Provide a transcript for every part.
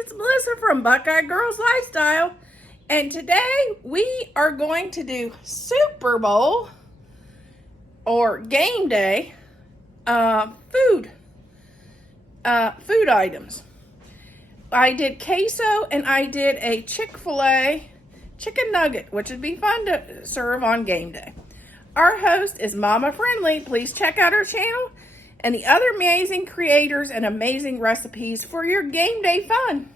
it's Melissa from Buckeye Girls Lifestyle, and today we are going to do Super Bowl or game day food items. I did queso and I did a Chick-fil-A chicken nugget, which would be fun to serve on game day. Our host is Mama Friendly. Please check out our channel and the other amazing creators and amazing recipes for your game day fun.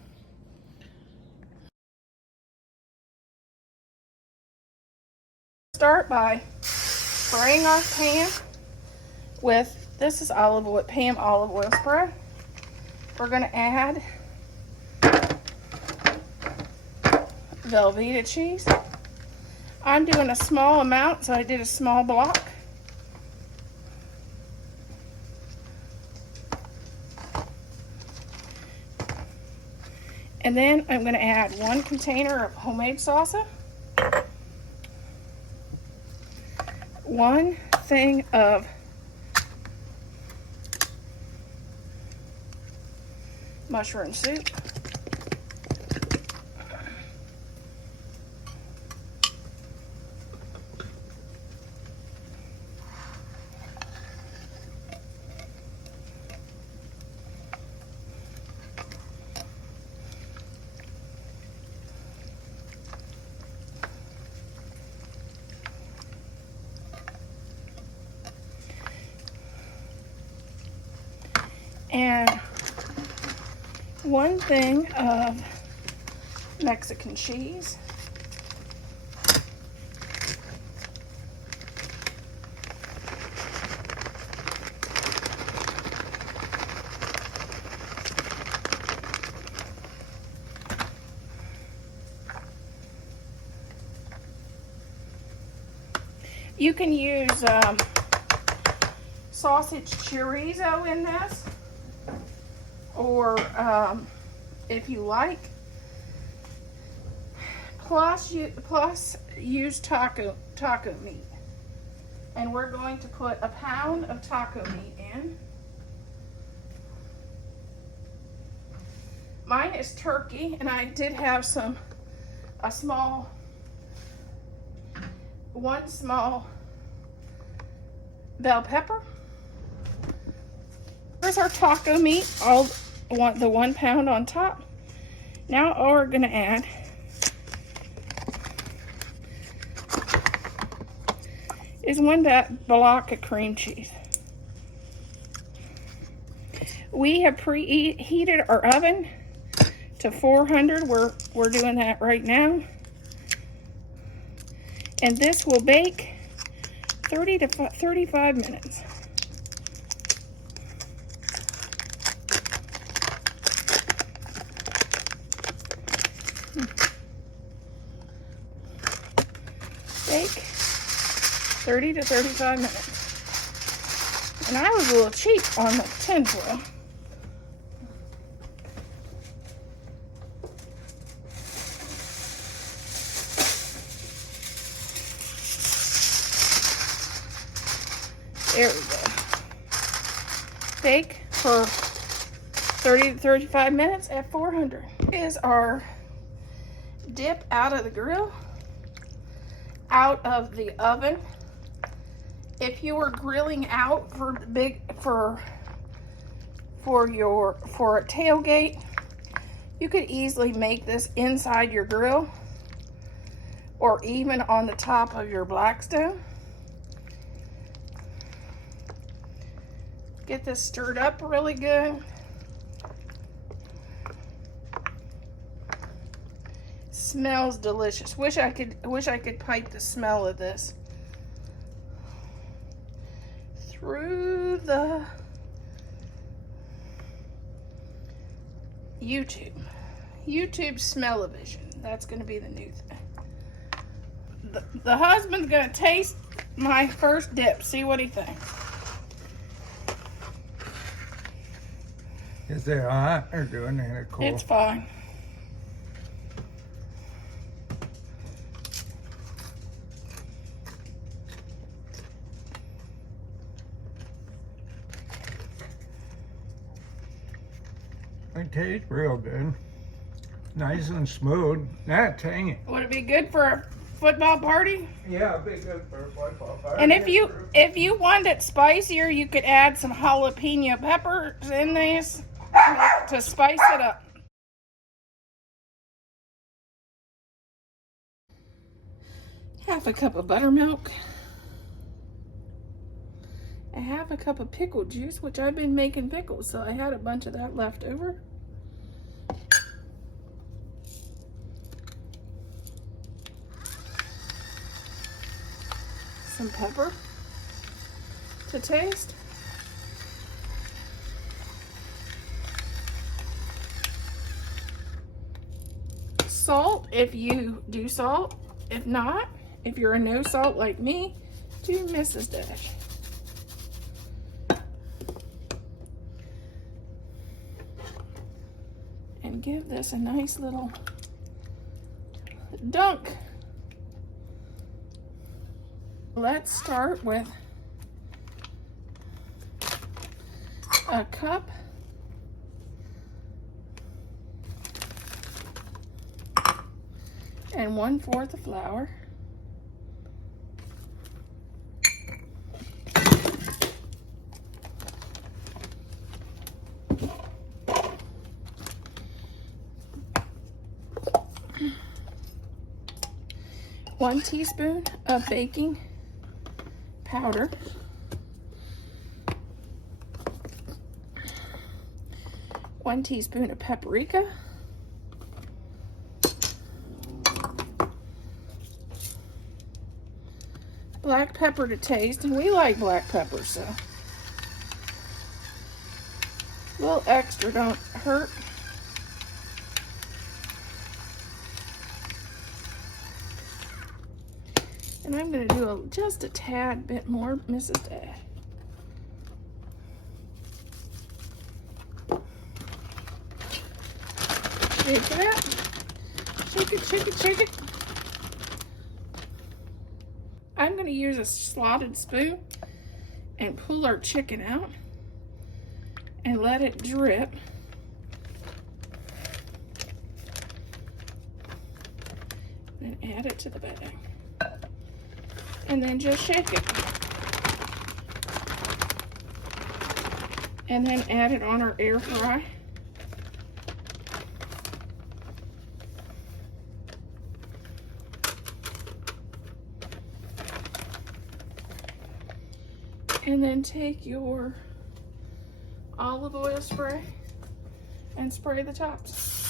Start by spraying our pan with, this is olive oil, Pam olive oil spray. We're going to add Velveeta cheese. I'm doing a small amount, so I did a small block. And then I'm going to add 1 container of homemade salsa, 1 thing of mushroom soup, and 1 thing of Mexican cheese. You can use sausage chorizo in this, or if you like, plus use taco meat. And we're going to put a pound of taco meat in. Mine is turkey, and I did have one small bell pepper. Here's our taco meat, the 1 pound on top. Now all we're gonna add is 1 block of cream cheese. We have preheated our oven to 400. We're doing that right now. And this will bake 30 to 35 minutes. Bake 30 to 35 minutes. And I was a little cheap on the tinfoil. There we go. Bake for 30 to 35 minutes at 400. Here's our dip out of the grill, out of the oven. If you were grilling out for a tailgate, you could easily make this inside your grill or even on the top of your Blackstone. Get this stirred up really good. Smells delicious. Wish I could pipe the smell of this through the YouTube smell-o-vision. That's going to be the new thing. The husband's going to taste my first dip. See what he thinks. Is it hot or doing it cool? It's fine. It tastes real good. Nice and smooth. Not tangy. Would it be good for a football party? Yeah, it'd be good for a football party. And if you want it spicier, you could add some jalapeno peppers in this to spice it up. Half a cup of buttermilk. A half a cup of pickle juice, which I've been making pickles, so I had a bunch of that left over. Some pepper to taste. Salt if you do salt. If not, if you're a no salt like me, do Mrs. Dash. And give this a nice little dunk. Let's start with a cup and 1/4 of flour. One teaspoon of baking powder. 1 teaspoon of paprika. Black pepper to taste, and we like black pepper, so a little extra don't hurt. And I'm going to do just a tad bit more Mrs. Dash. Shake it up. Shake it, shake it, shake it. I'm going to use a slotted spoon and pull our chicken out and let it drip. And add it to the bag. And then just shake it. And then add it on our air fry. And then take your olive oil spray and spray the tops.